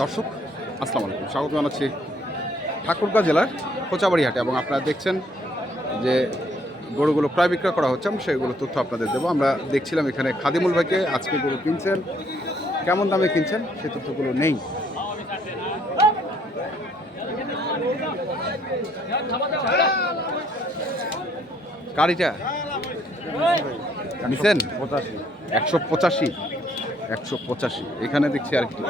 দর্শক আসসালামু আলাইকুম। স্বাগত জানাচ্ছি ঠাকুরগাঁ জেলার কোচাবাড়ি হাটে এবং আপনারা দেখছেন যে গরুগুলো ক্রয় বিক্রয় করা হচ্ছে আমি সেগুলো তথ্য আপনাদের দেবো। আমরা দেখছিলাম এখানে খাদিমুল ভাইকে আজকে গরু কিনছেন। কেমন দামে কিনছেন? সেই তথ্যগুলো নেই। গাড়িটা নিছেন? একশো পঁচাশি। একশো পঁচাশি। এখানে দেখছি আরেকটি।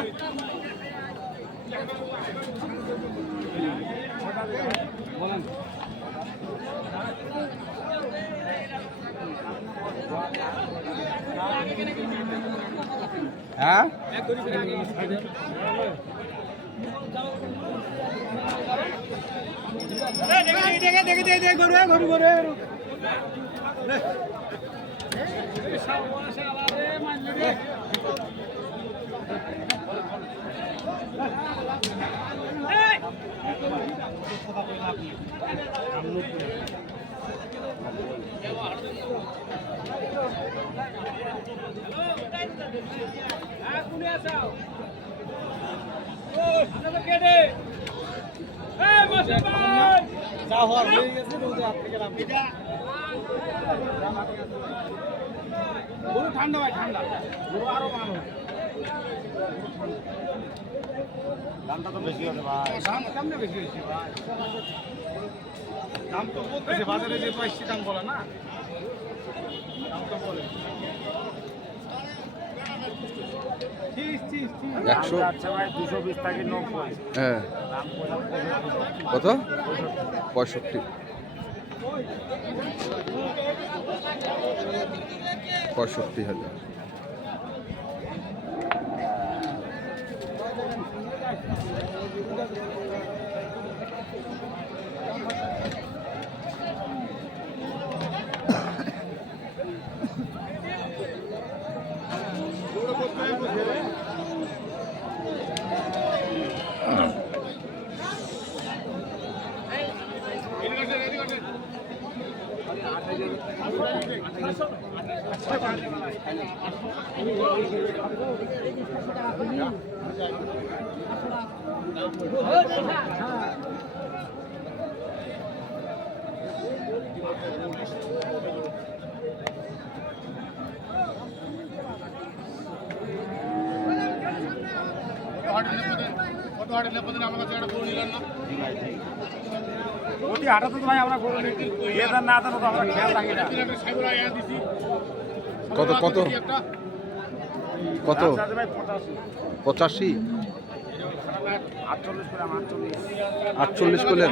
হ্যাঁ? যা হওয়ার হয়ে গেছে আপনাকে ঠান্ডা ভাই ঠান্ডা। গরু আরও ভালো। দামটা তো বেশি হবে ভাই। দাম কেমনে বেশি হয়েছে ভাই? দাম তো বলতেছে বাজারে যে পাইছি দাম বলে না? দাম তো বলে। আচ্ছা হ্যাঁ। কত? পঁয়ষট্টি। পঁয়ষট্টি হাজার। প্রতি হাটাতে তো ভাই আমরা না তো আমরা খেয়াল রাখি না। কত কত? কত? পঁচাশি? পঁচাশি আটচল্লিশ করে।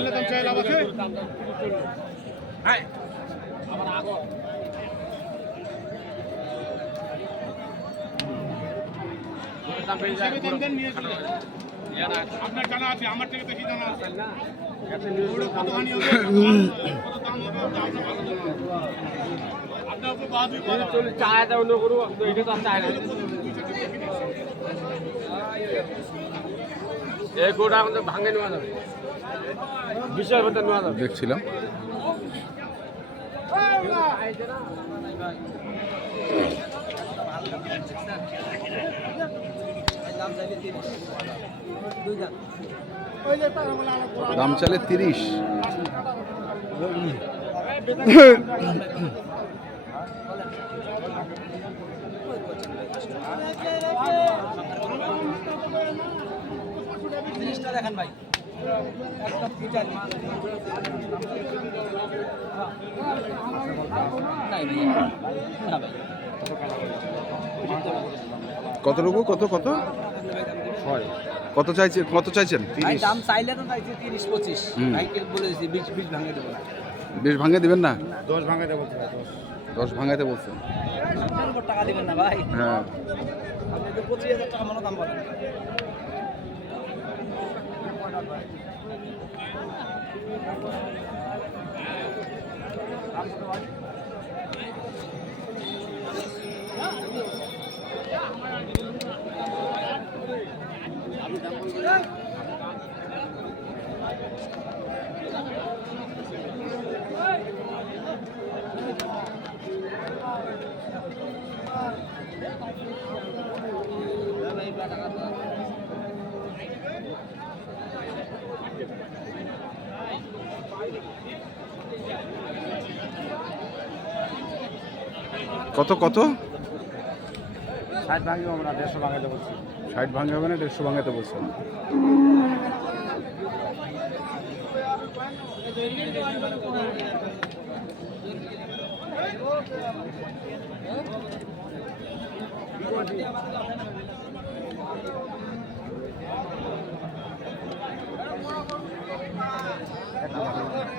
করলেন আপনার জানা আছে আমার থেকে বেশি জানা আছে? আপনার হবে। চায় অন্য গরু এটা তো চায় না এই গরুটা এখন ভাঙে নেওয়া যাবে বিশাল ভেতর নেওয়া যাবে দেখছিলাম। দাম চালে তিরিশ। দেখেন ভাই। একদম ফিটার নাই ভাই না ভাই। কতটুকু? কত কত? হয় কত চাইছে কত চাইছেন? ভাই দাম চাইলে তো চাইছে তিরিশ পঁচিশ। হুম। ভাইকে বলেছি বিশ ভাঙে দেবো না। বেশ ভাঙে দিবেন না? দশ ভাঙে দেবো ভাই দশ। দশ ভাঙাইতে বলছেন টাকা দিবেন না ভাই হ্যাঁ আপনি তো পঁচিশ দাম কত কত? ষাট ভাঙি না দেড়শো ভাঙাতে বলছি। ষাট ভাঙে হবে না দেড়শো ভাঙাতে বলছেন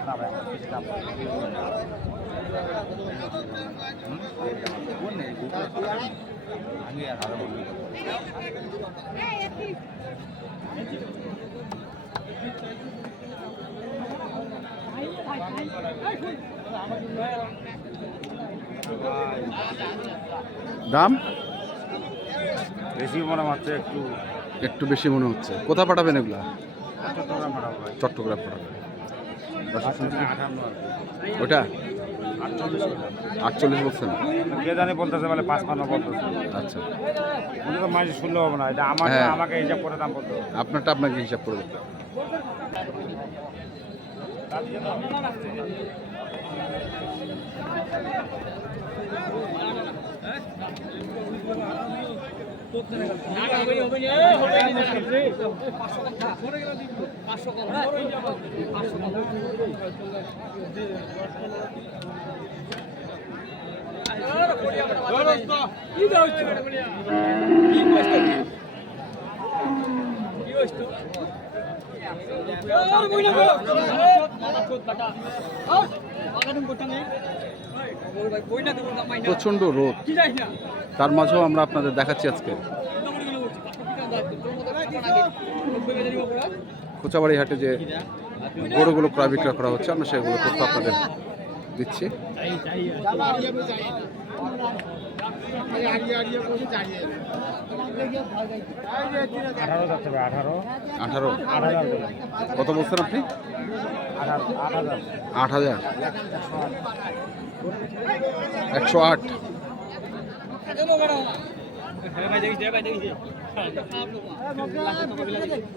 না ভাই আমার কিছু দাম? বেশি মনে হচ্ছে একটু। একটু বেশি মনে হচ্ছে। কোথা পাঠাবেন এগুলা? চট্টগ্রাম পাঠাবো চট্টগ্রাম পাঠাবেন দর্শক শুনছেন? আটান্ন আর কি ওটা? আটচল্লিশ আটচল্লিশ বলছেন? কে জানি বলতেছে বলে পাঁচ পান্ন বলতেছে। আচ্ছা। উনি তো মাঝে শুনলে হবে না এটা আমাকে হ্যাঁ। আমাকে হিসাব করে দাম বলতে আপনারটা আপনাকে হিসাব করে দিতে হবে। প্রচণ্ড রোদ। তার মাঝেও আমরা আপনাদের দেখাচ্ছি আজকে। কোচাবাড়ি হাটে যে গরুগুলো ক্রয় বিক্রয় করা হচ্ছে, আমরা সেগুলো তথ্য আপনাদের দিচ্ছি। আঠারো। কত বলছেন আপনি? আট হাজার। একশো আট।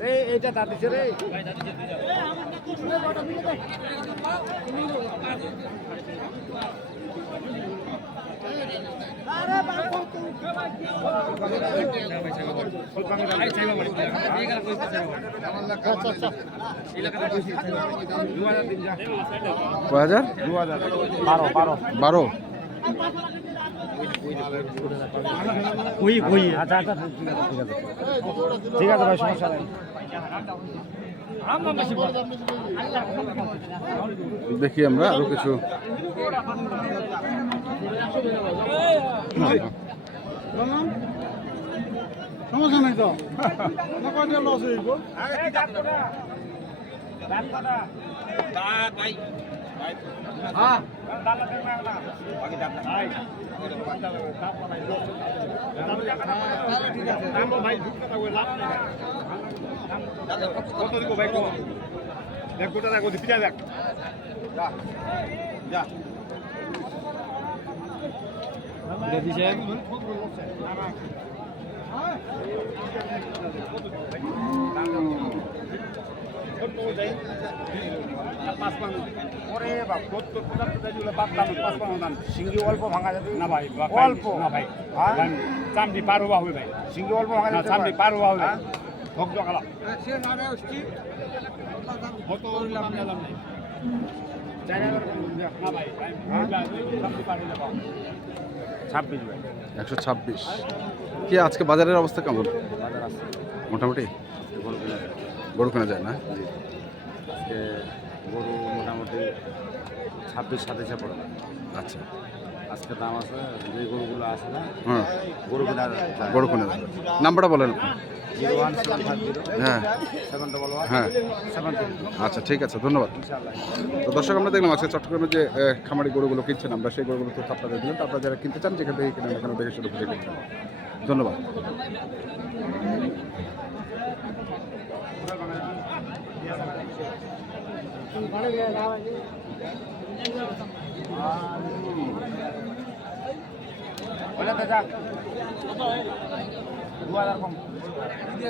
এই এইটা দিচ্ছে রে হাজার বারো। আচ্ছা আচ্ছা ঠিক আছে ঠিক আছে ভাই সমস্যা নেই দেখি আমরা আরও কিছু। সমস্যা নাই তো না কয়টা লস হইব কত দিব ভাই কো দেখ গোটা দেখ ওদি পিটা দেখ যা যা সিঙ্গি অল্প ভাঙা যাবে। না ভাই অল্প? না ভাই। হ্যাঁ? চামড়ি পার হওয়া হবে ভাই। সিঙ্গি অল্প ভাঙা না যাবে চামড়ি পার হওয়া হবে। হ্যাঁ? ভোগ জগালা না ছাব্বিশ ভাই একশো ছাব্বিশ। কি আজকে বাজারের অবস্থা কেমন? বাজার মোটামুটি? গরু কিনা যায় না? গরু মোটামুটি ছাব্বিশ সাতাশে পড়ে। আচ্ছা। আজকে দাম আছে যে গরুগুলো আছে না? হ্যাঁ। গরু কিনা গরু কেনা নাম্বারটা বলেন। Zero one seven five zero. হ্যাঁ। Seven double one. হ্যাঁ। সেভেন আচ্ছা ঠিক আছে ধন্যবাদ। তো দর্শক আমরা দেখলাম আজকে চট্টগ্রামে যে খামারি গরুগুলো কিনছেন আমরা সেই গরুগুলো তথ্য আপনাদের দিলাম তারপর যারা কিনতে চান যেখান থেকে কিনেন এখানে দেখে শুধু বুঝে কিনছেন ধন্যবাদ। তো যাক হাজার কম। দুই